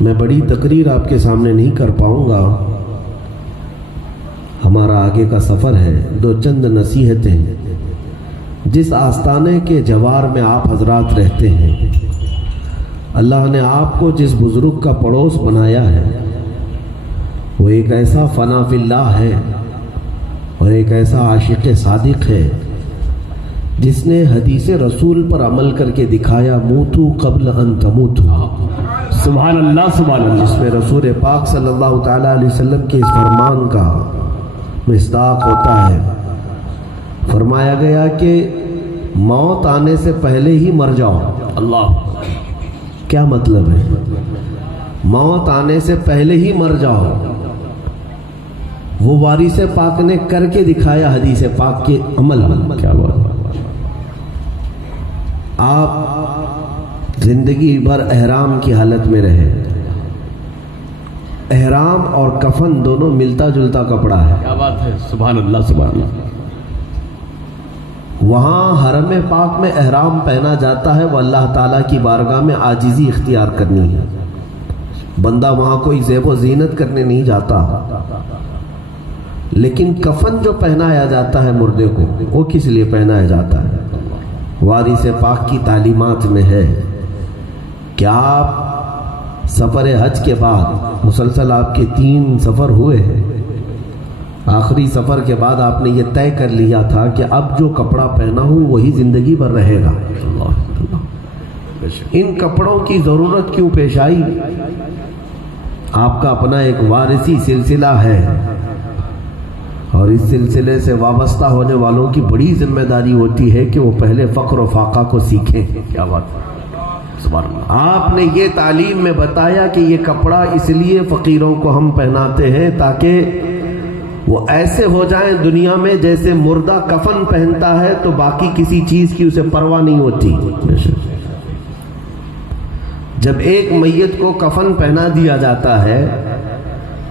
میں بڑی تقریر آپ کے سامنے نہیں کر پاؤں گا، ہمارا آگے کا سفر ہے۔ دو چند نصیحتیں، جس آستانے کے جوار میں آپ حضرات رہتے ہیں، اللہ نے آپ کو جس بزرگ کا پڑوس بنایا ہے، وہ ایک ایسا فنا فی اللہ ہے اور ایک ایسا عاشق صادق ہے جس نے حدیث رسول پر عمل کر کے دکھایا، موتو قبل ان تموتو۔ سبحان اللہ سبحان اللہ۔ جس میں رسول پاک صلی اللہ تعالیٰ علیہ وسلم کے اس فرمان کا مصداق ہوتا ہے۔ فرمایا گیا کہ موت آنے سے پہلے ہی مر جاؤ۔ اللہ، کیا مطلب ہے؟ موت آنے سے پہلے ہی مر جاؤ۔ وہ وارث پاک نے کر کے دکھایا حدیث پاک کے عمل میں۔ کیا بات! آپ زندگی بھر احرام کی حالت میں رہے۔ احرام اور کفن دونوں ملتا جلتا کپڑا ہے۔ کیا بات ہے! سبحان اللہ سبحان اللہ۔ وہاں حرم پاک میں احرام پہنا جاتا ہے، وہ اللہ تعالیٰ کی بارگاہ میں عاجزی اختیار کرنی ہے۔ بندہ وہاں کوئی زیب و زینت کرنے نہیں جاتا، لیکن کفن جو پہنایا جاتا ہے مردے کو، وہ کس لیے پہنایا جاتا ہے؟ وارث پاک کی تعلیمات میں ہے کہ آپ سفر حج کے بعد، مسلسل آپ کے 3 سفر ہوئے ہیں، آخری سفر کے بعد آپ نے یہ طے کر لیا تھا کہ اب جو کپڑا پہنا ہوں وہی زندگی بھر رہے گا۔ ان کپڑوں کی ضرورت کیوں پیش آئی؟ آپ کا اپنا ایک وارثی سلسلہ ہے، اور اس سلسلے سے وابستہ ہونے والوں کی بڑی ذمہ داری ہوتی ہے کہ وہ پہلے فقر و فاقہ کو سیکھیں۔ کیا بات! سبحان اللہ۔ آپ نے یہ تعلیم میں بتایا کہ یہ کپڑا اس لیے فقیروں کو ہم پہناتے ہیں تاکہ وہ ایسے ہو جائیں دنیا میں جیسے مردہ کفن پہنتا ہے تو باقی کسی چیز کی اسے پرواہ نہیں ہوتی۔ جب ایک میت کو کفن پہنا دیا جاتا ہے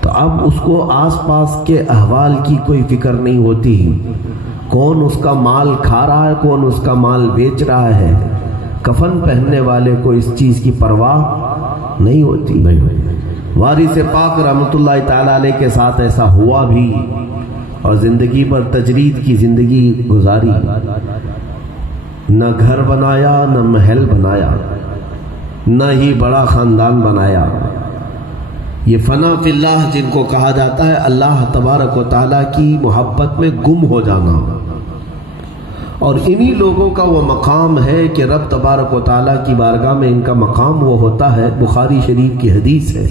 تو اب اس کو آس پاس کے احوال کی کوئی فکر نہیں ہوتی، کون اس کا مال کھا رہا ہے، کون اس کا مال بیچ رہا ہے۔ کفن پہننے والے کو اس چیز کی پرواہ نہیں ہوتی۔ وارث پاک رحمۃ اللہ تعالیٰ علیہ کے ساتھ ایسا ہوا بھی، اور زندگی پر تجرید کی زندگی گزاری، نہ گھر بنایا، نہ محل بنایا، نہ ہی بڑا خاندان بنایا۔ یہ فنا فی اللہ جن کو کہا جاتا ہے، اللہ تبارک و تعالیٰ کی محبت میں گم ہو جانا، اور انہی لوگوں کا وہ مقام ہے کہ رب تبارک و تعالیٰ کی بارگاہ میں ان کا مقام وہ ہوتا ہے۔ بخاری شریف کی حدیث ہے،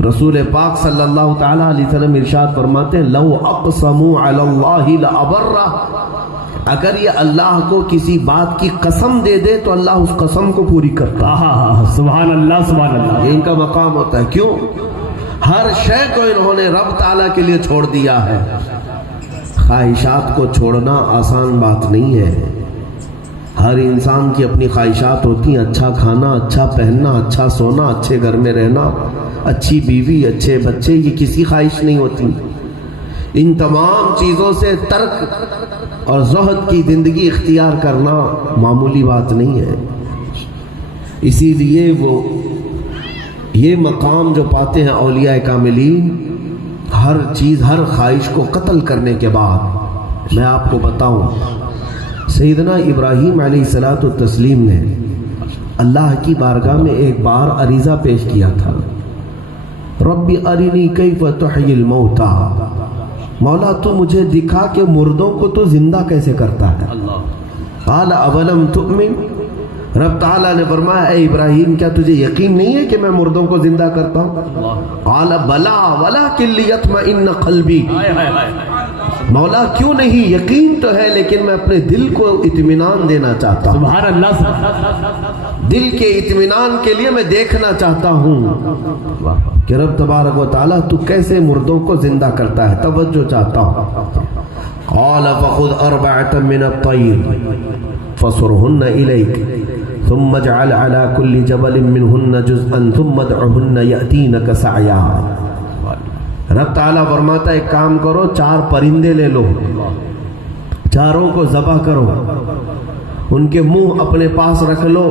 رسول پاک صلی اللہ تعالیٰ علیہ وسلم ارشاد فرماتے ہیں، لو اقسموا علی اللہ لابرہ، اگر یہ اللہ کو کسی بات کی قسم دے دے تو اللہ اس قسم کو پوری کرتا ہے۔ سبحان اللہ سبحان اللہ۔ یہ ان کا مقام ہوتا ہے۔ کیوں؟ ہر شے کو انہوں نے رب تعالیٰ کے لیے چھوڑ دیا ہے۔ خواہشات کو چھوڑنا آسان بات نہیں ہے۔ ہر انسان کی اپنی خواہشات ہوتی ہیں، اچھا کھانا، اچھا پہننا، اچھا سونا، اچھے گھر میں رہنا، اچھی بیوی، اچھے بچے، یہ کسی خواہش نہیں ہوتی۔ ان تمام چیزوں سے ترک اور زہد کی زندگی اختیار کرنا معمولی بات نہیں ہے۔ اسی لیے وہ یہ مقام جو پاتے ہیں اولیاء کاملین، ہر چیز، ہر خواہش کو قتل کرنے کے بعد۔ میں آپ کو بتاؤں، سیدنا ابراہیم علیہ الصلوۃ والتسلیم نے اللہ کی بارگاہ میں ایک بار عریضہ پیش کیا تھا، رب ارنی کیف تحیی الموتى، مولا تو مجھے دکھا کہ مردوں کو تو زندہ کیسے کرتا ہے۔ قال اولم تؤمن، رب تعالیٰ نے فرمایا اے ابراہیم کیا تجھے یقین نہیں ہے کہ میں مردوں کو زندہ کرتا ہوں؟ قال بلا ولکن لیطمئن قلبی، مولا کیوں نہیں، یقین تو ہے لیکن میں اپنے دل کو اطمینان دینا چاہتا ہوں۔ سبحان اللہ۔ دل کے اطمینان کے لیے میں دیکھنا چاہتا ہوں کہ رب تبارک و تعالیٰ تو کیسے مردوں کو زندہ کرتا ہے، توجہ چاہتا ہوں۔ قال فخذ اربعة من الطير فصرهن إليك ثم اجعل على كل جبل منهن جزءا ثم ادعهن يأتينك سعيا۔ رب تعالیٰ فرماتا ہے ایک کام کرو، 4 پرندے لے لو، چاروں کو ذبح کرو، ان کے منہ اپنے پاس رکھ لو،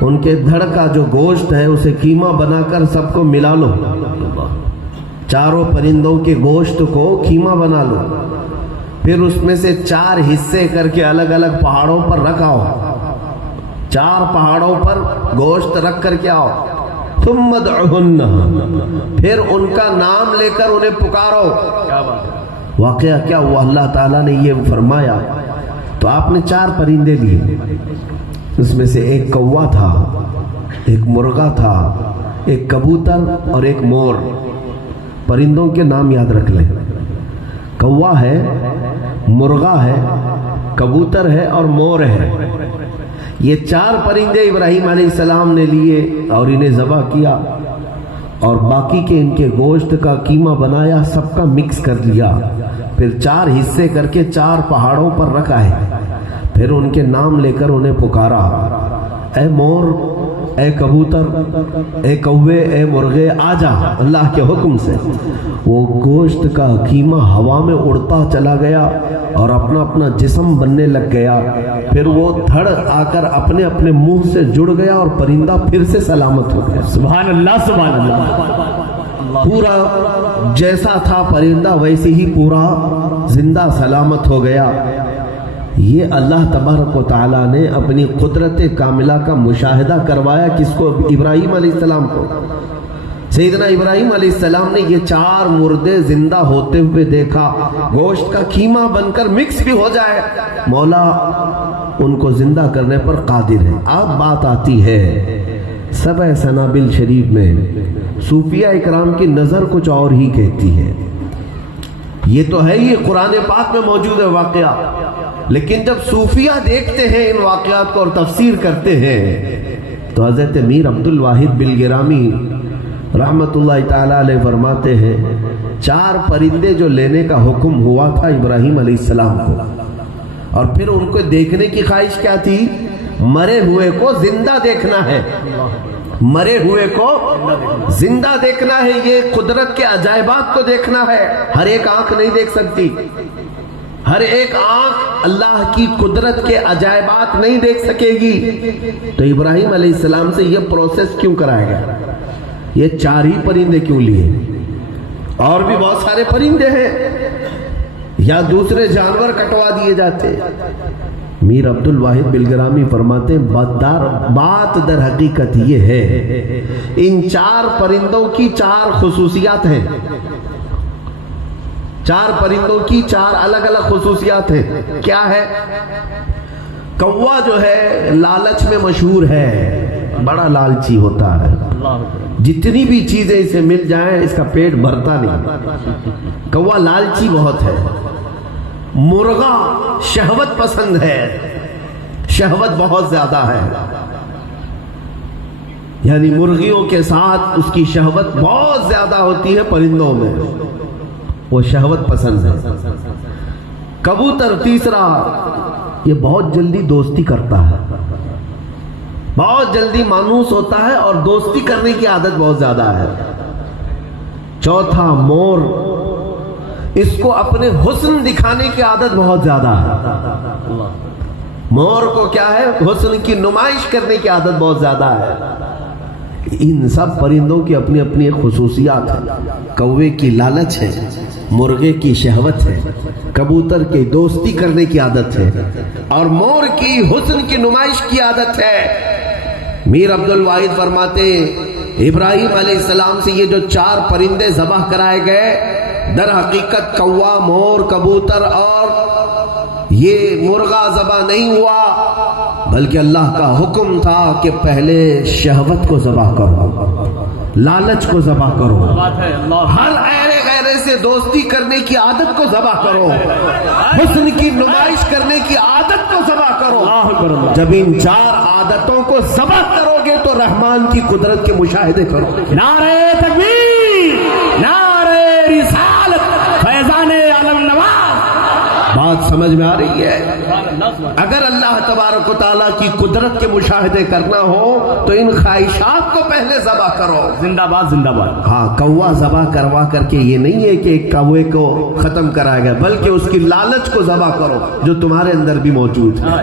ان کے دھڑ کا جو گوشت ہے اسے قیمہ بنا کر سب کو ملا لو، چاروں پرندوں کے گوشت کو قیمہ بنا لو، پھر اس میں سے 4 حصے کر کے الگ الگ پہاڑوں پر رکھاؤ، 4 پہاڑوں پر گوشت رکھ کر کے آؤ، ثم ادعوہن، پھر ان کا نام لے کر انہیں پکارو۔ واقعہ کیا ہوا؟ اللہ تعالیٰ نے یہ فرمایا تو آپ نے 4 پرندے لیے، اس میں سے ایک کوا تھا، ایک مرغا تھا، ایک کبوتر اور ایک مور۔ پرندوں کے نام یاد رکھ لیں، کوا ہے، مرغا ہے، کبوتر ہے اور مور ہے۔ یہ 4 پرندے ابراہیم علیہ السلام نے لیے اور انہیں ذبح کیا، اور باقی کے ان کے گوشت کا قیمہ بنایا، سب کا مکس کر لیا، پھر 4 حصے کر کے 4 پہاڑوں پر رکھا ہے، پھر ان کے نام لے کر انہیں پکارا، اے مور، اے کبوتر، اے کوے، اے مرغے، آجا اللہ کے حکم سے۔ وہ گوشت کا قیمہ ہوا میں اڑتا چلا گیا اور اپنا اپنا جسم بننے لگ گیا، پھر وہ دھڑ آ کر اپنے اپنے منہ سے جڑ گیا اور پرندہ پھر سے سلامت ہو گیا۔ سبحان اللہ، سبحان اللہ۔ پورا جیسا تھا پرندہ ویسے ہی پورا زندہ سلامت ہو گیا۔ یہ اللہ تبارک و تعالیٰ نے اپنی قدرت کاملہ کا مشاہدہ کروایا، کس کو؟ ابراہیم علیہ السلام کو۔ سیدنا ابراہیم علیہ السلام نے یہ 4 مردے زندہ ہوتے ہوئے دیکھا، گوشت کا قیمہ بن کر مکس بھی ہو جائے، مولا ان کو زندہ کرنے پر قادر ہے۔ اب بات آتی ہے سبع سنابل شریف میں، صوفیہ اکرام کی نظر کچھ اور ہی کہتی ہے۔ یہ تو ہے، یہ قرآن پاک میں موجود ہے واقعہ، لیکن جب صوفیہ دیکھتے ہیں ان واقعات کو اور تفسیر کرتے ہیں تو حضرت میر عبد الواحد بلگرامی رحمت اللہ تعالیٰ علیہ فرماتے ہیں 4 پرندے جو لینے کا حکم ہوا تھا ابراہیم علیہ السلام کو، اور پھر ان کو دیکھنے کی خواہش کیا تھی؟ مرے ہوئے کو زندہ دیکھنا ہے، مرے ہوئے کو زندہ دیکھنا ہے، یہ قدرت کے عجائبات کو دیکھنا ہے۔ ہر ایک آنکھ نہیں دیکھ سکتی، ہر ایک آنکھ اللہ کی قدرت کے عجائبات نہیں دیکھ سکے گی، تو ابراہیم علیہ السلام سے یہ پروسیس کیوں کرایا گیا؟ یہ 4 ہی پرندے کیوں لیے؟ اور بھی بہت سارے پرندے ہیں یا دوسرے جانور کٹوا دیے جاتے۔ میر عبد الواحد بلگرامی فرماتے ہیں بات در حقیقت یہ ہے، ان 4 پرندوں کی 4 خصوصیات ہیں، 4 پرندوں کی 4 الگ الگ خصوصیات ہیں۔ کیا ہے؟ کوا جو ہے لالچ میں مشہور ہے، بڑا لالچی ہوتا ہے، جتنی بھی چیزیں اسے مل جائیں اس کا پیٹ بھرتا نہیں، کوا لالچی بہت ہے۔ مرغا شہوت پسند ہے، شہوت بہت زیادہ ہے، یعنی مرغیوں کے ساتھ اس کی شہوت بہت زیادہ ہوتی ہے، پرندوں میں وہ شہوت پسند ہے۔ کبوتر تیسرا، یہ بہت جلدی دوستی کرتا ہے، بہت جلدی مانوس ہوتا ہے اور دوستی کرنے کی عادت بہت زیادہ ہے۔ چوتھا مور، اس کو اپنے حسن دکھانے کی عادت بہت زیادہ ہے، مور کو کیا ہے؟ حسن کی نمائش کرنے کی عادت بہت زیادہ ہے۔ ان سب پرندوں کی اپنی اپنی خصوصیات ہیں۔ کوے کی لالچ ہے، مرغے کی شہوت ہے، کبوتر کی دوستی کرنے کی عادت ہے، اور مور کی حسن کی نمائش کی عادت ہے۔ میر عبد الواحد فرماتے ہیں ابراہیم علیہ السلام سے یہ جو 4 پرندے ذبح کرائے گئے، در حقیقت کوا، مور، کبوتر اور یہ مرغا ذبح نہیں ہوا، بلکہ اللہ کا حکم تھا کہ پہلے شہوت کو ذبح کرو، لالچ کو ذبح کرو، ہر ایرے غیرے سے دوستی کرنے کی عادت کو ذبح کرو، حسن کی نمائش کرنے کی عادت کو ذبح کرو۔ جب ان 4 عادتوں کو ذبح کرو گے تو رحمان کی قدرت کے مشاہدے کرو گے۔ نعرہ تکبیر، نعرہ رسالت، فیضان عالم نواز۔ بات سمجھ میں آ رہی ہے؟ اگر اللہ تبارک و تعالیٰ کی قدرت کے مشاہدے کرنا ہو تو ان خواہشات کو پہلے ذبح کرو۔ زندہ باد، زندہ باد۔ ہاں، کوا ذبح کروا کر کے یہ نہیں ہے کہ ایک کوے کو ختم کرایا گیا، بلکہ اس کی لالچ کو ذبح کرو جو تمہارے اندر بھی موجود ہے۔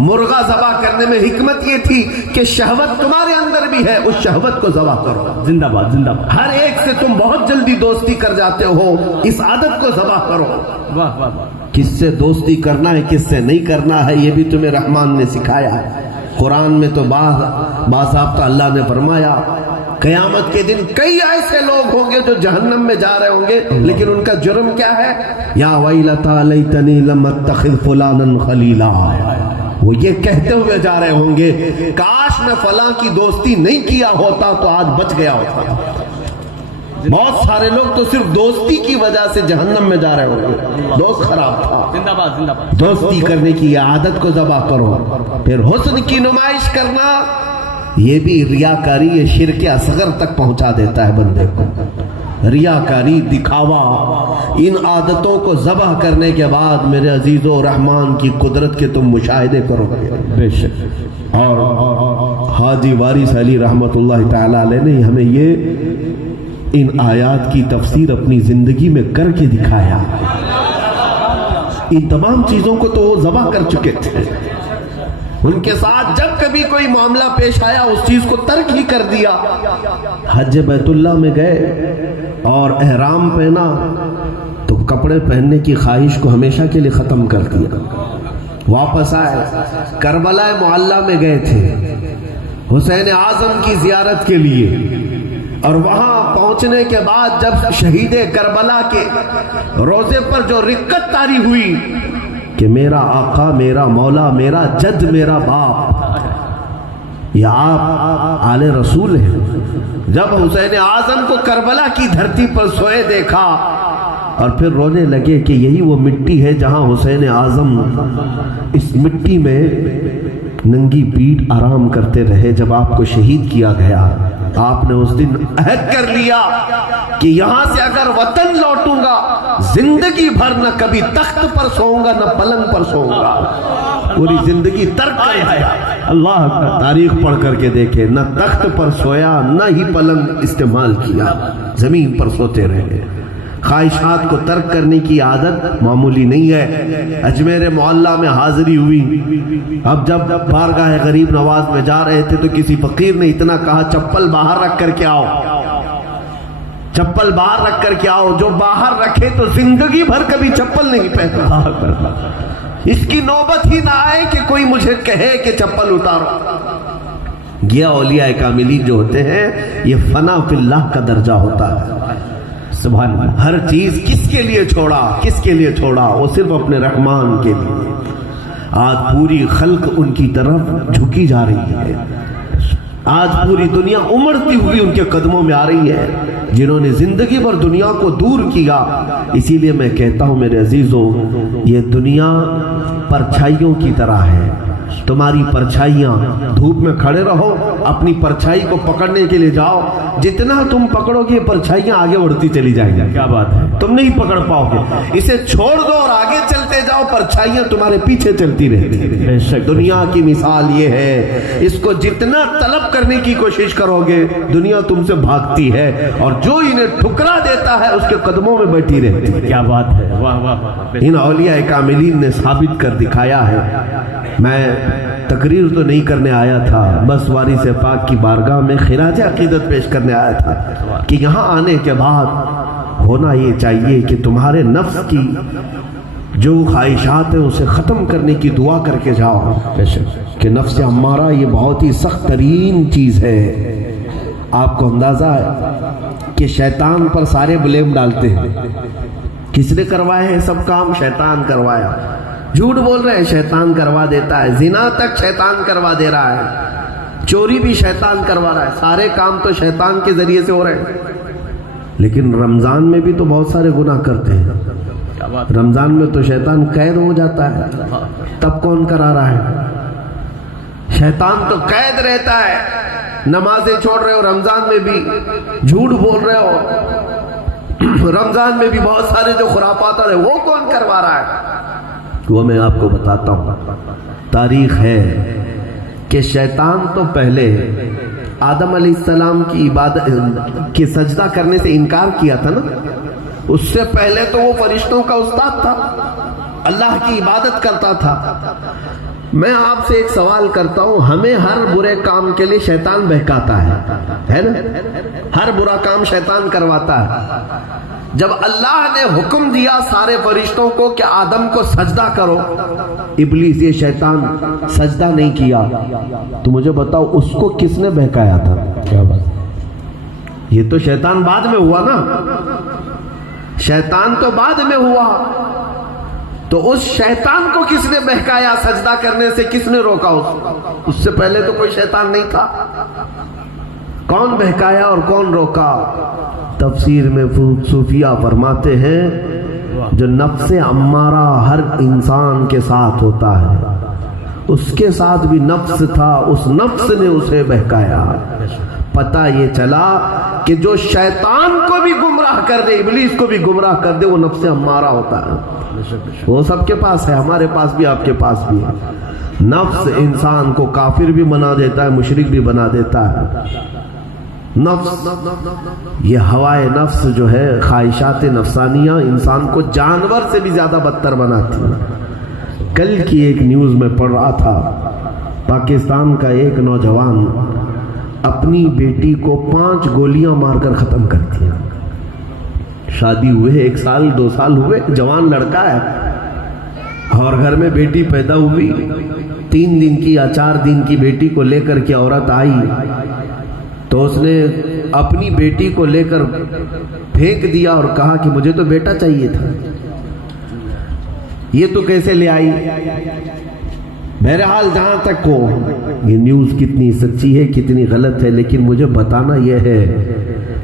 مرغا ذبح کرنے میں حکمت یہ تھی کہ شہوت تمہارے اندر بھی ہے، اس شہوت کو ذبح کرو۔ زندہ باد زندہ باد، ہر ایک سے تم بہت جلدی دوستی کر جاتے ہو، اس عادت کو ذبح کرو۔ واہ واہ واہ، کس سے دوستی کرنا ہے کس سے نہیں کرنا ہے یہ بھی تمہیں رحمان نے سکھایا ہے۔ قرآن میں تو باضابطہ اللہ نے فرمایا قیامت کے دن کئی ایسے لوگ ہوں گے جو جہنم میں جا رہے ہوں گے، لیکن ان کا جرم کیا ہے؟ یا ویلتا لیتنی لم اتخذ فلانا خلیلا، وہ یہ کہتے ہوئے جا رہے ہوں گے کاش میں فلاں کی دوستی نہیں کیا ہوتا تو آج بچ گیا ہوتا۔ بہت سارے لوگ تو صرف دوستی کی وجہ سے جہنم میں جا رہے ہوں گے، دوست خراب تھا۔ زندہ باد زندہ باد، دوستی کرنے کی عادت کو ذبح کرو۔ پھر حسن کی نمائش کرنا، یہ بھی ریاکاری، یہ شرک اصغر تک پہنچا دیتا ہے بندے کو۔ ریاکاری، دکھاوا، ان عادتوں کو ذبح کرنے کے بعد میرے عزیزو رحمان کی قدرت کے تم مشاہدے کرو گے بے شک۔ اور حاجی وارث علی رحمت اللہ تعالی علیہ نے ہمیں یہ ان آیات کی تفسیر اپنی زندگی میں کر کے دکھایا۔ ان تمام چیزوں کو تو وہ ذبح کر چکے تھے، ان کے ساتھ جب کبھی کوئی معاملہ پیش آیا اس چیز کو ترک ہی کر دیا۔ حج بیت اللہ میں گئے اور احرام پہنا تو کپڑے پہننے کی خواہش کو ہمیشہ کے لیے ختم کر دیا۔ واپس آئے، کربلا معلی میں گئے تھے حسین اعظم کی زیارت کے لیے، اور وہاں پہنچنے کے بعد جب شہید کربلا کے روزے پر جو رقت طاری ہوئی کہ میرا آقا، میرا مولا، میرا جد، میرا باپ، یہ آپ آل رسول ہیں۔ جب حسین اعظم کو کربلا کی دھرتی پر سوئے دیکھا اور پھر رونے لگے کہ یہی وہ مٹی ہے جہاں حسین اعظم اس مٹی میں ننگی پیٹھ آرام کرتے رہے جب آپ کو شہید کیا گیا۔ آپ نے اس دن عہد کر لیا کہ یہاں سے اگر وطن لوٹوں گا زندگی بھر نہ کبھی تخت پر سوؤں گا نہ پلنگ پر سوؤں گا، پوری زندگی ترک کر دیا۔ اللہ اکبر، تاریخ پڑھ کر کے دیکھے، نہ تخت پر سویا نہ ہی پلنگ استعمال کیا، زمین پر سوتے رہے۔ خواہشات کو ترک کرنے کی عادت معمولی نہیں ہے۔ اجمیر معلیٰ میں حاضری ہوئی، اب جب بارگاہ غریب نواز میں جا رہے تھے تو کسی فقیر نے اتنا کہا چپل باہر رکھ کر کے آؤ، چپل باہر رکھ کر کے آؤ۔ جو باہر رکھے تو زندگی بھر کبھی چپل نہیں پہنا، اس کی نوبت ہی نہ آئے کہ کوئی مجھے کہے کہ چپل اتارو۔ یہ اولیاء کاملین جو ہوتے ہیں یہ فنا فی اللہ کا درجہ ہوتا ہے۔ سبحان اللہ، ہر چیز کس کے لیے چھوڑا، کس کے لیے چھوڑا؟ وہ صرف اپنے رحمان کے لیے۔ آج پوری خلق ان کی طرف جھکی جا رہی ہے، آج پوری دنیا امڑتی ہوئی ان کے قدموں میں آ رہی ہے، جنہوں نے زندگی بھر دنیا کو دور کیا۔ اسی لیے میں کہتا ہوں میرے عزیزوں، یہ دنیا پرچھائیوں کی طرح ہے۔ تمہاری پرچھائیاں، دھوپ میں کھڑے رہو، اپنی پرچھائی کو پکڑنے کے لیے جاؤ، جتنا تم پکڑو گے پرچھائیاں آگے بڑھتی چلی جائیں گی۔ کیا بات ہے، تم نہیں پکڑ پاؤ گے، اسے چھوڑ دو اور آگے چلتے جاؤ، پرچھائیاں تمہارے پیچھے چلتی رہتی ہیں۔ بے شک، دنیا کی مثال یہ ہے، اس کو جتنا طلب کرنے کی کوشش کرو گے دنیا تم سے بھاگتی ہے، اور جو انہیں ٹھکرا دیتا ہے اس کے قدموں میں بیٹھی رہتی ہے۔ کیا بات ہے، واہ واہ واہ، ان اولیاء کاملین نے ثابت کر دکھایا ہے۔ میں تقریر تو نہیں کرنے آیا تھا، بس وارث پاک کی بارگاہ میں خراج عقیدت پیش کرنے آیا تھا کہ یہاں آنے کے بعد ہونا یہ چاہیے کہ تمہارے نفس کی جو خواہشات ہیں اسے ختم کرنے کی دعا کر کے جاؤ، کہ نفس امارہ یہ بہت ہی سخت ترین چیز ہے۔ آپ کو اندازہ ہے کہ شیطان پر سارے بلیم ڈالتے ہیں، کس نے کروائے ہیں سب کام؟ شیطان کروایا۔ جھوٹ بول رہے ہیں، شیطان کروا دیتا ہے، زنا تک شیطان کروا دے رہا ہے، چوری بھی شیطان کروا رہا ہے، سارے کام تو شیطان کے ذریعے سے ہو رہے ہیں۔ لیکن رمضان میں بھی تو بہت سارے گناہ کرتے ہیں، رمضان میں تو شیطان قید ہو جاتا ہے، تب کون کرا رہا ہے؟ شیطان تو قید رہتا ہے، نمازیں چھوڑ رہے ہو رمضان میں بھی، جھوٹ بول رہے ہو رمضان میں بھی، بہت سارے جو خرافات ہیں وہ کون کروا رہا ہے؟ وہ میں آپ کو بتاتا ہوں۔ تاریخ ہے کہ شیطان تو پہلے آدم علیہ السلام کی عبادت کی سجدہ کرنے سے انکار کیا تھا نا، اس سے پہلے تو وہ فرشتوں کا استاد تھا، اللہ کی عبادت کرتا تھا۔ میں آپ سے ایک سوال کرتا ہوں، ہمیں ہر برے کام کے لیے شیطان بہکاتا ہے نا؟ ہر برا کام شیطان کرواتا ہے۔ جب اللہ نے حکم دیا سارے فرشتوں کو کہ آدم کو سجدہ کرو، ابلیس یہ شیطان سجدہ نہیں کیا، تو مجھے بتاؤ اس کو کس نے بہکایا تھا؟ کیا بات؟ یہ تو شیطان بعد میں ہوا نا، شیطان تو بعد میں ہوا، تو اس شیطان کو کس نے بہکایا؟ سجدہ کرنے سے کس نے روکا؟ اس سے پہلے تو کوئی شیطان نہیں تھا۔ کون بہکایا اور کون روکا؟ تفسیر میں صوفیہ فرماتے ہیں جو نفس امارہ ہر انسان کے ساتھ ہوتا ہے، اس کے ساتھ بھی نفس تھا، اس نفس نے اسے بہکایا۔ پتہ یہ چلا کہ جو شیطان کو بھی گمراہ کر دے، ابلیس کو بھی گمراہ کر دے، وہ نفس امارہ ہوتا ہے۔ وہ سب کے پاس ہے، ہمارے پاس بھی، آپ کے پاس بھی ہے۔ نفس انسان کو کافر بھی بنا دیتا ہے، مشرک بھی بنا دیتا ہے۔ نفس، یہ ہوائے نفس جو ہے، خواہشات نفسانیہ انسان کو جانور سے بھی زیادہ بدتر بناتی ہے۔ کل کی ایک نیوز میں پڑھ رہا تھا، پاکستان کا ایک نوجوان اپنی بیٹی کو 5 گولیاں مار کر ختم کر دیا۔ شادی ہوئے 1 سال 2 سال ہوئے، جوان لڑکا ہے، اور گھر میں بیٹی پیدا ہوئی، 3 دن کی یا 4 دن کی بیٹی کو لے کر کے عورت آئی تو اس نے اپنی بیٹی کو لے کر پھینک دیا اور کہا کہ مجھے تو بیٹا چاہیے تھا، یہ تو کیسے لے آئی؟ بہرحال جہاں تک کو یہ نیوز کتنی سچی ہے کتنی غلط ہے، لیکن مجھے بتانا یہ ہے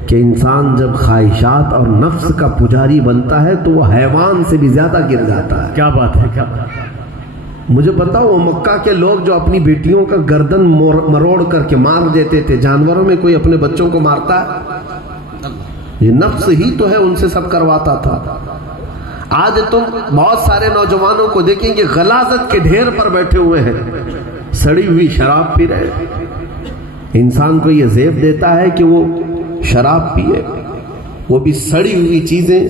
کہ انسان جب خواہشات اور نفس کا پجاری بنتا ہے تو وہ حیوان سے بھی زیادہ گر جاتا ہے۔ کیا بات ہے، کیا بات ہے۔ مجھے بتاؤ، وہ مکہ کے لوگ جو اپنی بیٹیوں کا گردن مروڑ کر کے مار دیتے تھے، جانوروں میں کوئی اپنے بچوں کو مارتا ہے؟ یہ نفس ہی تو ہے، ان سے سب کرواتا تھا۔ آج تم بہت سارے نوجوانوں کو دیکھیں گے غلاظت کے ڈھیر پر بیٹھے ہوئے ہیں، سڑی ہوئی شراب پی رہے ہیں۔ انسان کو یہ زیب دیتا ہے کہ وہ شراب پیے، وہ بھی سڑی ہوئی چیزیں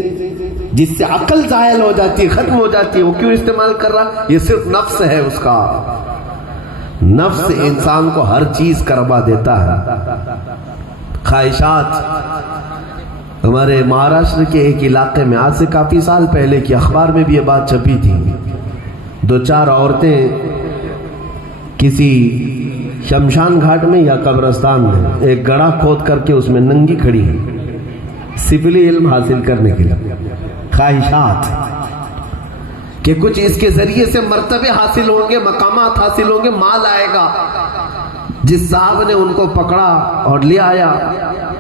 جس سے عقل زائل ہو جاتی ہے، ختم ہو جاتی ہے۔ وہ کیوں استعمال کر رہا؟ یہ صرف نفس ہے اس کا۔ نفس انسان کو ہر چیز کروا دیتا ہے۔ خواہشات، ہمارے مہاراشٹر کے ایک علاقے میں آج سے کافی سال پہلے کی اخبار میں بھی یہ بات چھپی تھی، 2-4 عورتیں کسی شمشان گھاٹ میں یا قبرستان میں ایک گڑھا کھود کر کے اس میں ننگی کھڑی ہیں، سفلی علم حاصل کرنے کے لیے۔ خواہشات کہ کچھ اس کے ذریعے سے مرتبے حاصل ہوں گے، مقامات حاصل ہوں گے، مال آئے گا۔ جس صاحب نے ان کو پکڑا اور لے آیا،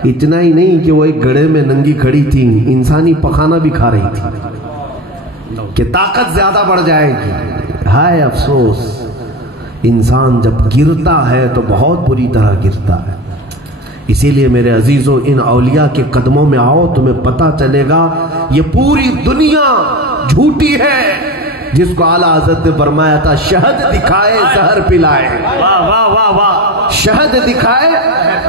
اتنا ہی نہیں کہ وہ ایک گڑھے میں ننگی کھڑی تھی، انسانی پخانہ بھی کھا رہی تھی کہ طاقت زیادہ بڑھ جائے گی۔ ہائے افسوس، انسان جب گرتا ہے تو بہت بری طرح گرتا ہے۔ اسی لیے میرے عزیزوں، ان اولیاء کے قدموں میں آؤ، تمہیں پتہ چلے گا یہ پوری دنیا جھوٹی ہے۔ جس کو اعلیٰ حضرت نے فرمایا تھا، شہد دکھائے زہر پلائے، واہ واہ واہ واہ، شہد دکھائے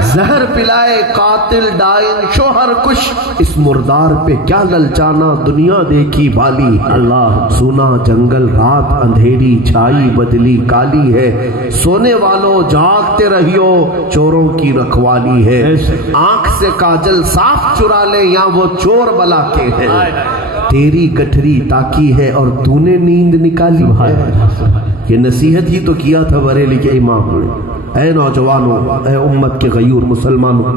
زہر پلائے، قاتل ڈائن شوہر کش، اس مردار پہ کیا للچانا، دنیا دیکھی بالی۔ اللہ سونا جنگل رات اندھیری چھائی بدلی کالی ہے، سونے والوں جاگتے رہیو چوروں کی رکھوالی ہے، آنکھ سے کاجل صاف چرا لے یا وہ چور بلا کے ہیں، تیری گٹھری تاکی ہے اور تو نے نیند نکالی ہے۔ یہ نصیحت ہی تو کیا تھا بریلی کے امام نے۔ اے نوجوانوں، اے امت کے غیور مسلمانوں،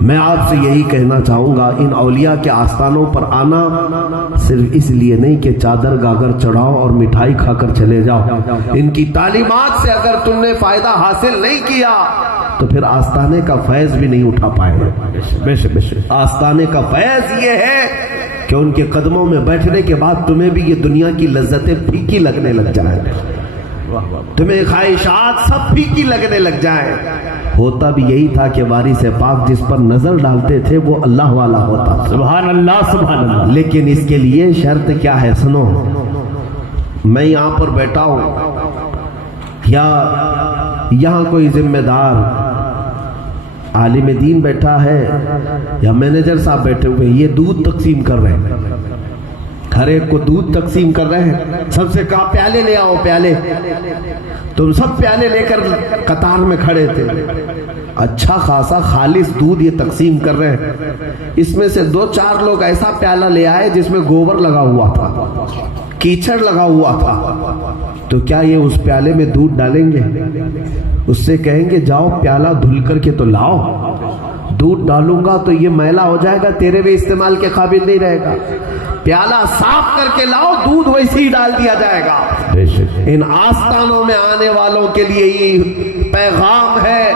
میں آپ سے یہی کہنا چاہوں گا، ان اولیاء کے آستانوں پر آنا صرف اس لیے نہیں کہ چادر گاگر چڑھاؤ اور مٹھائی کھا کر چلے جاؤ۔ ان کی تعلیمات سے اگر تم نے فائدہ حاصل نہیں کیا تو پھر آستانے کا فیض بھی نہیں اٹھا پائے گا۔ آستانے کا فیض یہ ہے کہ ان کے قدموں میں بیٹھنے کے بعد تمہیں بھی یہ دنیا کی لذتیں پھیکی لگنے لگ جائیں، تمہیں خواہشات سب پھیکی لگنے لگ جائیں۔ ہوتا بھی یہی تھا کہ وارث پاک جس پر نظر ڈالتے تھے وہ اللہ والا ہوتا تھا۔ سبحان اللہ سبحان اللہ۔ لیکن اس کے لیے شرط کیا ہے؟ سنو، میں یہاں پر بیٹھا ہوں یا یہاں کوئی ذمہ دار عالم دین بیٹھا ہے یا مینیجر صاحب بیٹھے ہوئے، یہ دودھ تقسیم کر رہے ہیں، ہر ایک کو دودھ تقسیم کر رہے ہیں، سب سے کہا پیالے لے آؤ پیالے، تم سب پیالے لے کر قطار میں کھڑے تھے، اچھا خاصا خالص دودھ یہ تقسیم کر رہے ہیں، اس میں سے 2-4 لوگ ایسا پیالہ لے آئے جس میں گوبر لگا ہوا تھا، کیچڑ لگا ہوا تھا، تو کیا یہ اس پیالے میں دودھ ڈالیں گے؟ اس سے کہیں گے جاؤ پیالہ دھل کر کے تو لاؤ، دودھ ڈالوں گا تو یہ میلا ہو جائے گا، تیرے بھی استعمال کے قابل نہیں رہے گا، پیالہ صاف کر کے لاؤ، دودھ ویسے ہی ڈال دیا جائے گا۔ ان آستانوں میں آنے والوں کے لیے یہ پیغام ہے،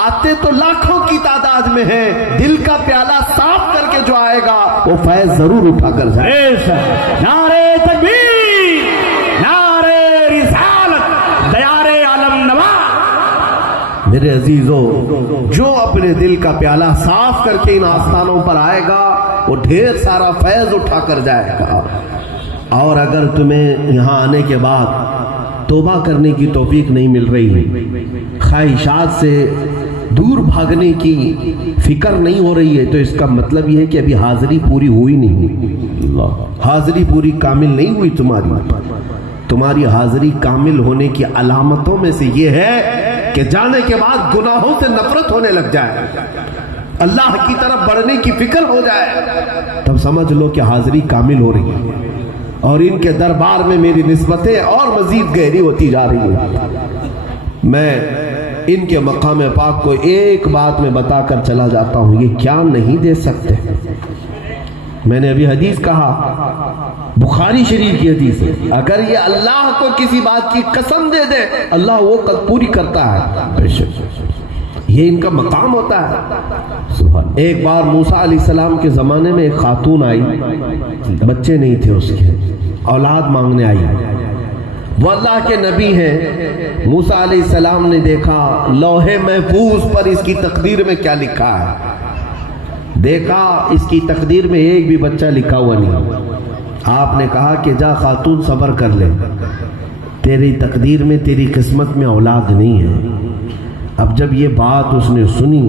آتے تو لاکھوں کی تعداد میں ہیں، دل کا پیالہ صاف کر کے جو آئے گا وہ فیض ضرور اٹھا کر جائے۔ نعرے تکبیر، نعرے رسالت، دیار عالم نواز۔ میرے عزیزو، جو اپنے دل کا پیالہ صاف کر کے ان آستانوں پر آئے گا وہ ڈھیر سارا فیض اٹھا کر جائے گا۔ اور اگر تمہیں یہاں آنے کے بعد توبہ کرنے کی توفیق نہیں مل رہی، خواہشات سے دور بھاگنے کی فکر نہیں ہو رہی ہے، تو اس کا مطلب یہ ہے کہ ابھی حاضری پوری ہوئی نہیں، حاضری پوری کامل نہیں ہوئی تمہاری حاضری کامل ہونے کی علامتوں میں سے یہ ہے کہ جانے کے بعد گناہوں سے نفرت ہونے لگ جائے، اللہ کی طرف بڑھنے کی فکر ہو جائے، تب سمجھ لو کہ حاضری کامل ہو رہی ہے، اور ان کے دربار میں میری نسبتیں اور مزید گہری ہوتی جا رہی ہیں۔ میں ان کے مقام پاک کو ایک بات میں بتا کر چلا جاتا ہوں، یہ کیا نہیں دے سکتے؟ میں نے ابھی حدیث کہا، بخاری شریف کی حدیث ہے، اگر یہ اللہ کو کسی بات کی قسم دے دے اللہ وہ پوری کرتا ہے، یہ ان کا مقام ہوتا ہے۔ ایک بار موسیٰ علیہ السلام کے زمانے میں ایک خاتون آئی، بچے نہیں تھے اس کے، اولاد مانگنے آئی، وہ اللہ کے نبی ہیں۔ موسیٰ علیہ السلام نے دیکھا لوح محفوظ پر اس کی تقدیر میں کیا لکھا ہے، دیکھا اس کی تقدیر میں ایک بھی بچہ لکھا ہوا نہیں۔ آپ نے کہا کہ جا خاتون صبر کر لے، تیری تقدیر میں تیری قسمت میں اولاد نہیں ہے۔ اب جب یہ بات اس نے سنی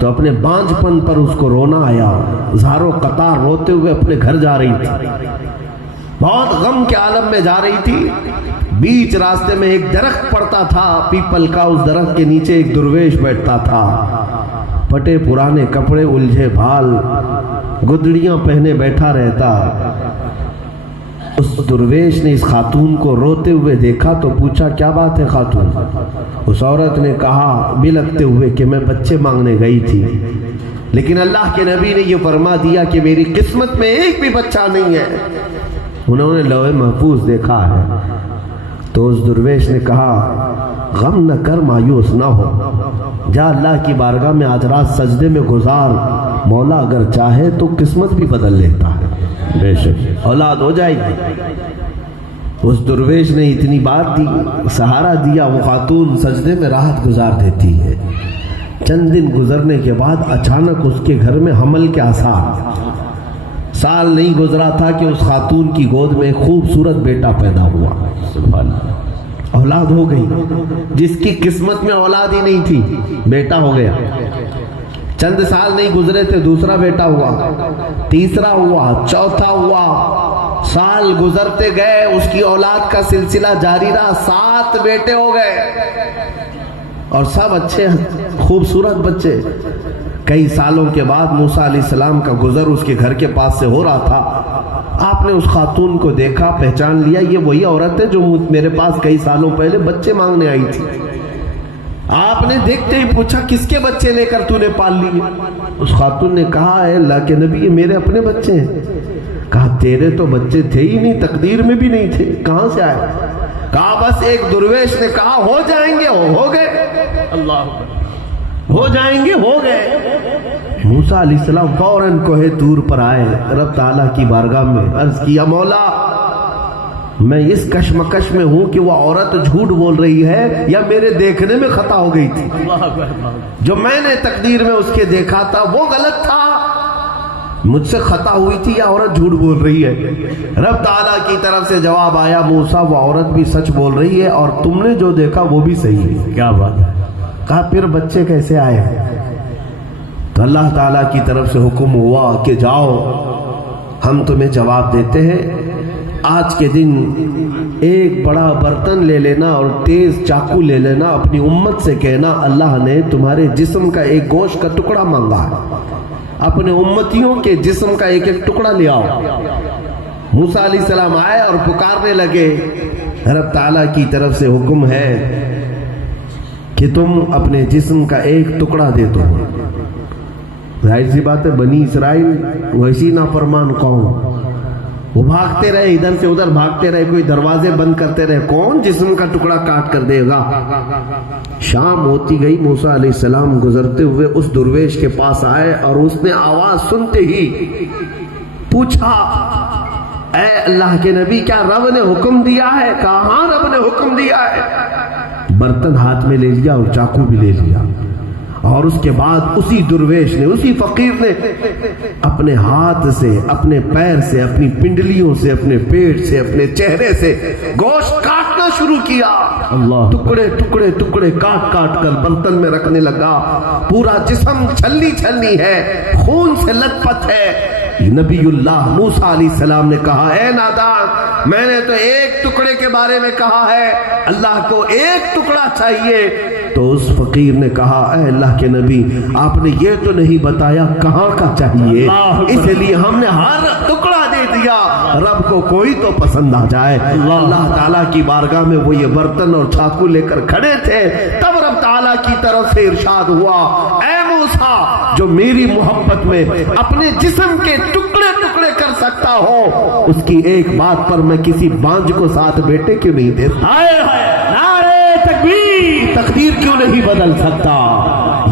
تو اپنے بانجھ پن پر اس کو رونا آیا، زاروں قطار روتے ہوئے اپنے گھر جا رہی تھی، بہت غم کے عالم میں جا رہی تھی۔ بیچ راستے میں ایک درخت پڑتا تھا پیپل کا، اس درخت کے نیچے ایک درویش بیٹھتا تھا، پھٹے پرانے کپڑے، الجھے بھال، گدڑیاں پہنے بیٹھا رہتا۔ اس درویش نے اس خاتون کو روتے ہوئے دیکھا تو پوچھا کیا بات ہے خاتون؟ اس عورت نے کہا بلکتے ہوئے کہ میں بچے مانگنے گئی تھی، لیکن اللہ کے نبی نے یہ فرما دیا کہ میری قسمت میں ایک بھی بچہ نہیں ہے۔ انہوں نے لوح محفوظ دیکھا ہے۔ تو اس درویش نے کہا غم نہ کر، مایوس نہ ہو، جا اللہ کی بارگاہ میں آج رات سجدے میں گزار، مولا اگر چاہے تو قسمت بھی بدل لیتا ہے، بے شک اولاد ہو جائے گی۔ اس درویش نے اتنی بات دی، سہارا دیا، وہ خاتون سجدے میں راحت گزار دیتی ہے۔ چند دن گزرنے کے بعد اچانک اس کے گھر میں حمل کے آثار، سال نہیں گزرا تھا کہ اس خاتون کی گود میں ایک خوبصورت بیٹا پیدا ہوا، اولاد ہو گئی۔ جس کی قسمت میں اولاد ہی نہیں تھی بیٹا ہو گیا۔ چند سال نہیں گزرے تھے دوسرا بیٹا ہوا، تیسرا ہوا، چوتھا ہوا، سال گزرتے گئے، اس کی اولاد کا سلسلہ جاری رہا، 7 بیٹے ہو گئے اور سب اچھے خوبصورت بچے۔ کئی سالوں کے بعد موسیٰ علیہ السلام کا گزر اس کے گھر کے پاس سے ہو رہا تھا۔ آپ نے اس خاتون کو دیکھا، پہچان لیا، یہ وہی عورت ہے جو میرے پاس کئی سالوں پہلے بچے مانگنے آئی تھی۔ آپ نے دیکھتے ہی پوچھا کس کے بچے لے کر تو نے پال لیے؟ اس خاتون نے کہا اے اللہ کے نبی یہ میرے اپنے بچے ہیں۔ کہا تیرے تو بچے تھے ہی نہیں، تقدیر میں بھی نہیں تھے، کہاں سے آئے؟ کہا بس ایک درویش نے کہا ہو جائیں گے، ہو گئے، اللہ ہو جائیں گے، ہو گئے۔ موسیٰ علیہ السلام فوراً کوہ طور پر آئے، رب تعالیٰ کی بارگاہ میں عرض کیا مولا میں اس کشمکش میں ہوں کہ وہ عورت جھوٹ بول رہی ہے یا میرے دیکھنے میں خطا ہو گئی تھی، جو میں نے تقدیر میں اس کے دیکھا تھا وہ غلط تھا، مجھ سے خطا ہوئی تھی یا عورت جھوٹ بول رہی ہے؟ رب تعالیٰ کی طرف سے جواب آیا موسیٰ وہ عورت بھی سچ بول رہی ہے اور تم نے جو دیکھا وہ بھی صحیح ہے۔ کیا بات ہے؟ کہا پھر بچے کیسے آئے؟ تو اللہ تعالیٰ کی طرف سے حکم ہوا کہ جاؤ ہم تمہیں جواب دیتے ہیں، آج کے دن ایک بڑا برتن لے لینا اور تیز چاقو لے لینا، اپنی امت سے کہنا اللہ نے تمہارے جسم کا ایک گوشت کا ٹکڑا مانگا ہے، اپنے امتیوں کے جسم کا ایک ایک ٹکڑا لے آؤ۔ موسیٰ علیہ السلام آئے اور پکارنے لگے، رب تعالیٰ کی طرف سے حکم ہے کہ تم اپنے جسم کا ایک ٹکڑا دے دو۔ ظاہر سی بات ہے بنی اسرائیل ویسی نافرمان قوم، وہ بھاگتے رہے، ادھر سے ادھر بھاگتے رہے، کوئی دروازے بند کرتے رہے، کون جسم کا ٹکڑا کاٹ کر دے گا۔ شام ہوتی گئی، موسیٰ علیہ السلام گزرتے ہوئے اس درویش کے پاس آئے اور اس نے آواز سنتے ہی پوچھا، اے اللہ کے نبی کیا رب نے حکم دیا ہے؟ کہا ہاں رب نے حکم دیا ہے۔ برتن ہاتھ میں لے لیا اور چاقو بھی لے لیا، اور اس کے بعد اسی درویش نے، اسی فقیر نے اپنے ہاتھ سے، اپنے پیر سے، اپنی پنڈلیوں سے، اپنے پیٹ سے، اپنے چہرے سے گوشت کاٹنا شروع کیا۔ اللہ، ٹکڑے ٹکڑے ٹکڑے کاٹ کاٹ کر برتن میں رکھنے لگا۔ پورا جسم چھلنی چھلنی ہے، خون سے لت پت ہے۔ نبی اللہ موسیٰ علیہ السلام نے کہا، اے نادان، میں نے تو ایک ٹکڑے کے بارے میں کہا ہے، اللہ کو ایک ٹکڑا چاہیے۔ تو اس فقیر نے کہا، اے اللہ کے نبی آپ نے یہ تو نہیں بتایا کہاں کا چاہیے، اس لیے ہم نے ہر ٹکڑا دے دیا، رب کو کوئی تو پسند آ جائے۔ اللہ تعالیٰ کی بارگاہ میں وہ یہ برتن اور چاقو لے کر کھڑے تھے، تب رب تعالیٰ کی طرف سے ارشاد ہوا، اے موسیٰ جو میری محبت میں اپنے جسم کے ٹکڑے ٹکڑے کر سکتا ہو، اس کی ایک بات پر میں کسی بانجھ کو ساتھ بیٹے کیوں نہیں دیتا؟ نعرہ تکبیر! تقدیر کیوں نہیں بدل سکتا؟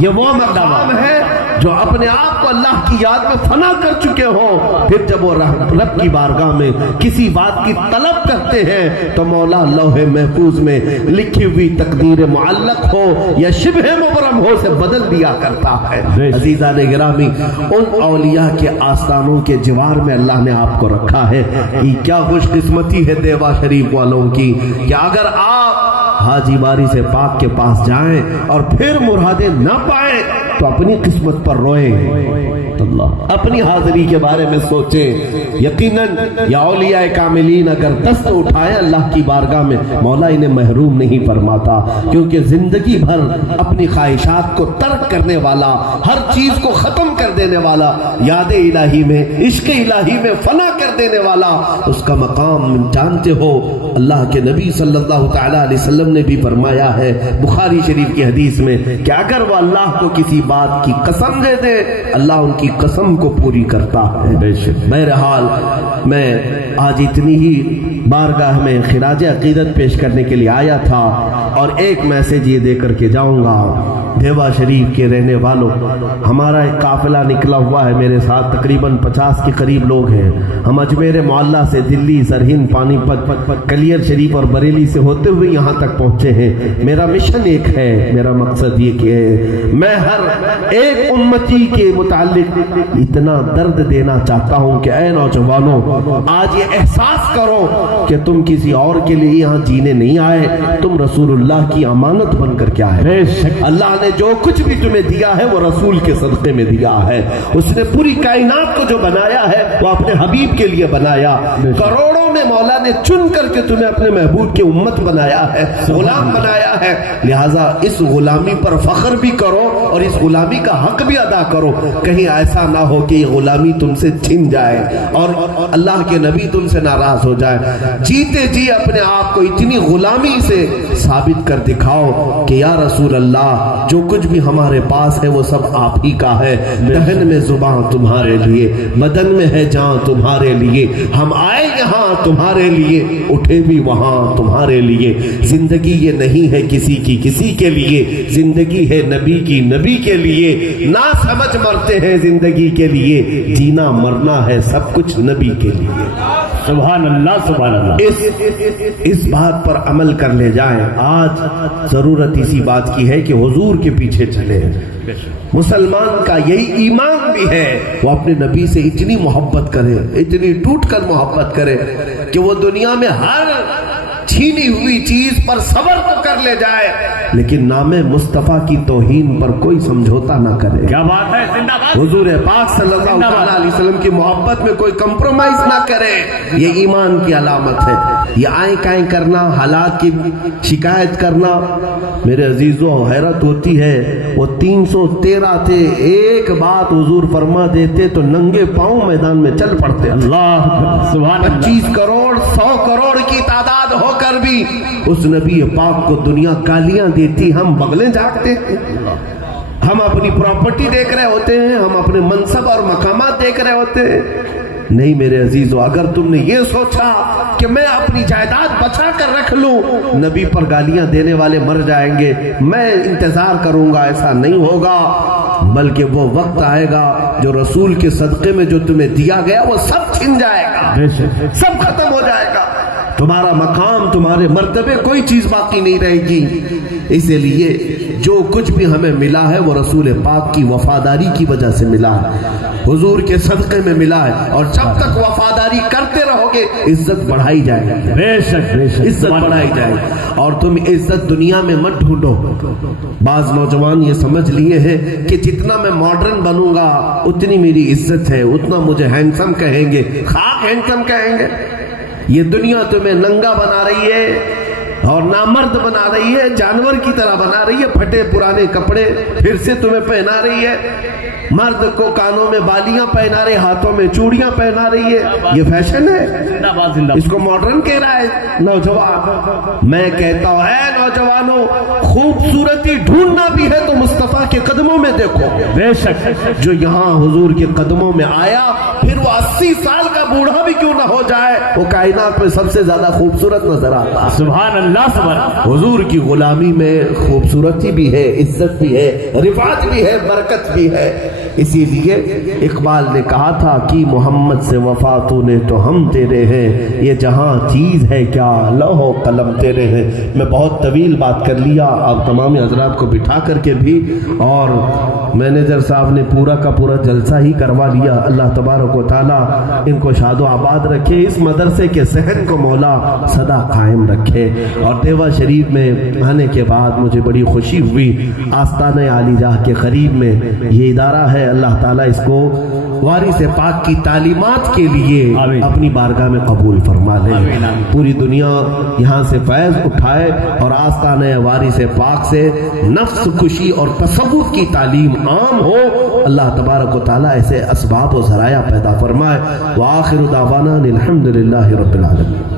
یہ وہ مقام ہے جو اپنے آپ کو اللہ کی یاد میں فنا کر چکے ہو، پھر جب وہ رب کی بارگاہ میں کسی بات کی طلب کرتے ہیں تو مولا لوح محفوظ میں لکھی ہوئی تقدیر معلق ہو یا شبہ مبرم ہو سے بدل دیا کرتا ہے۔ عزیزان گرامی، ان اولیاء کے آستانوں کے جوار میں اللہ نے آپ کو رکھا ہے۔ یہ کیا خوش قسمتی ہے دیوا شریف والوں کی کہ اگر آپ حاجی باری سے پاک کے پاس جائیں اور پھر مرادیں نہ پائیں تو اپنی قسمت پر روئیں، اللہ اپنی حاضری کے بارے میں سوچیں۔ یقیناً یا اولیاء کاملین اگر دست اٹھائیں اللہ کی بارگاہ میں، مولا انہیں محروم نہیں فرماتا، کیونکہ زندگی بھر اپنی خواہشات کو ترک کرنے والا، ہر چیز کو ختم کر دینے والا، یاد الہی میں، عشق الہی میں فنا کر دینے والا، اس کا مقام جانتے ہو۔ اللہ کے نبی صلی اللہ تعالیٰ علیہ وسلم نے بھی فرمایا ہے بخاری شریف کی حدیث میں کہ اگر وہ اللہ کو کسی بات کی قسم دے دے، اللہ ان کی قسم کو پوری کرتا ہے۔ بہرحال میں آج اتنی ہی بارگاہ میں خراج عقیدت پیش کرنے کے لیے آیا تھا، اور ایک میسج یہ دے کر کے جاؤں گا۔ دیوا شریف کے رہنے والوں، ہمارا ایک قافلہ نکلا ہوا ہے، میرے ساتھ تقریباً 50 کے قریب لوگ ہیں۔ ہم اجمیر معلیٰ سے دلی، سرہند، پانی پت، کلیر شریف اور بریلی سے ہوتے ہوئے یہاں تک پہنچے ہیں۔ میرا مشن ایک ہے، میرا مقصد یہ کہ میں ہر ایک امتی کے متعلق اتنا درد دینا چاہتا ہوں کہ اے نوجوانوں، آج یہ احساس کرو کہ تم کسی اور کے لیے یہاں جینے نہیں آئے، تم رسول اللہ کی امانت بن کر کے آئے۔ اللہ نے جو کچھ بھی تمہیں دیا ہے وہ رسول کے صدقے میں دیا ہے۔ اس نے پوری کائنات کو جو بنایا ہے وہ اپنے حبیب کے لیے بنایا۔ کروڑوں میں مولا نے چن کر کے تمہیں اپنے محبوب کی امت بنایا ہے، غلام بنایا ہے، لہٰذا اس غلامی پر فخر بھی کرو اور اس غلامی کا حق بھی ادا کرو۔ کہیں ایسا نہ ہو کہ یہ غلامی تم سے چھن جائے اور اللہ کے نبی تم سے ناراض ہو جائے۔ جیتے جی اپنے آپ کو اتنی غلامی سے ثابت کر دکھاؤ کہ یا رسول اللہ جو کچھ بھی ہمارے پاس ہے وہ سب آپ ہی کا ہے، دہن میں زبان تمہارے لیے، بدن میں ہے جان تمہارے لیے، ہم آئے یہاں تمہارے لیے، اٹھے بھی وہاں تمہارے لیے۔ زندگی یہ نہیں ہے کسی کے لیے، زندگی ہے نبی کی، نبی کے لیے۔ نہ سمجھ مرتے ہیں زندگی کے لیے، جینا مرنا ہے سب کچھ نبی کے لیے۔ سبحان اللہ، سبحان اللہ۔ اس بات پر عمل کر لے جائیں۔ آج ضرورت اسی بات کی ہے کہ حضور کے پیچھے چلے۔ مسلمان کا یہی ایمان بھی ہے، وہ اپنے نبی سے اتنی محبت کرے، اتنی ٹوٹ کر محبت کرے کہ وہ دنیا میں ہر چھینی ہوئی چیز پر صبر تو کر لے جائے، لیکن نام مصطفیٰ کی توہین پر کوئی سمجھوتا نہ کرے. کیا بات ہے, زندہ باد. حضور پاک صلی اللہ علیہ وسلم کی محبت میں کوئی کمپرومائز نہ کرے. یہ ایمان کی علامت ہے. یہ آئیں کائیں کرنا, حالات کی شکایت کرنا, میرے عزیزوں حیرت ہوتی ہے. وہ 313 تھے, ایک بات حضور فرما دیتے تو ننگے پاؤں میدان میں چل پڑتے. اللہ سبحان اللہ. 25 کروڑ 100 کروڑ کی تعداد ہو کر بھی اس نبی پاک کو دنیا گالیاں دیتی, ہم بغلیں جھانکتے ہیں. ہم اپنی پراپرٹی دیکھ رہے ہوتے ہیں, ہم اپنے منصب اور مقامات دیکھ رہے ہوتے ہیں. نہیں میرے عزیزو, اگر تم نے یہ سوچا کہ میں اپنی جائیداد بچا کر رکھ لوں, نبی پر گالیاں دینے والے مر جائیں گے, میں انتظار کروں گا, ایسا نہیں ہوگا. بلکہ وہ وقت آئے گا جو رسول کے صدقے میں جو تمہیں دیا گیا وہ سب چھن جائے گا, سب ختم ہو جائے گا. تمہارا مقام, تمہارے مرتبے, کوئی چیز باقی نہیں رہے گی. اسی لیے جو کچھ بھی ہمیں ملا ہے وہ رسول پاک کی وفاداری کی وجہ سے ملا ہے, حضور کے صدقے میں ملا ہے. اور جب تک وفاداری کرتے رہو گے عزت بڑھائی جائے گی, بے شک بے شک, عزت بڑھائی جائے گی. اور تم عزت دنیا میں مت ڈھونڈو. بعض نوجوان یہ سمجھ لیے ہیں کہ جتنا میں ماڈرن بنوں گا اتنی میری عزت ہے, اتنا مجھے ہینڈسم کہیں گے. خاک ہینڈسم کہیں گے. یہ دنیا تمہیں ننگا بنا رہی ہے اور نامرد بنا رہی ہے, جانور کی طرح بنا رہی ہے. پھٹے پرانے کپڑے پھر سے تمہیں پہنا رہی ہے. مرد کو کانوں میں بالیاں پہنا رہی, ہاتھوں میں چوڑیاں پہنا رہی ہے. یہ فیشن ہے, اس کو ماڈرن کہہ رہا ہے نوجوان. میں کہتا ہوں اے نوجوانوں, خوبصورتی ڈھونڈنا بھی ہے تو مصطفیٰ کے قدموں میں دیکھو. بے شک, جو یہاں حضور کے قدموں میں آیا, پھر وہ 80 سال کا بوڑھا بھی کیوں نہ ہو جائے, وہ کائنات میں سب سے زیادہ خوبصورت نظر آتا. سبحان اللہ سبحان اللہ. حضور کی غلامی میں خوبصورتی بھی ہے, عزت بھی ہے, رفعت بھی ہے, برکت بھی ہے. اسی لیے اقبال نے کہا تھا کہ محمد سے وفا تو نے تو ہم تیرے ہیں, یہ جہاں چیز ہے کیا لوح و قلم تیرے ہیں. میں بہت طویل بات کر لیا, آپ تمام حضرات کو بٹھا کر کے بھی, اور مینیجر صاحب نے پورا کا پورا جلسہ ہی کروا لیا. اللہ تبارک و تعالیٰ ان کو شاد و آباد رکھے, اس مدرسے کے صحن کو مولا سدا قائم رکھے. اور دیوا شریف میں آنے کے بعد مجھے بڑی خوشی ہوئی. آستانہ عالی جاہ کے قریب میں یہ ادارہ ہے, اللہ تعالیٰ اس کو وارث پاک کی تعلیمات کے لیے اپنی بارگاہ میں قبول فرما لے. پوری دنیا یہاں سے فیض اٹھائے اور آستانہ وارث پاک سے نفس خوشی اور تصوف کی تعلیم عام ہو. اللہ تبارک و تعالیٰ ایسے اسباب و ذرائع پیدا فرمائے. وآخر دعوانا الحمدللہ رب العالمین.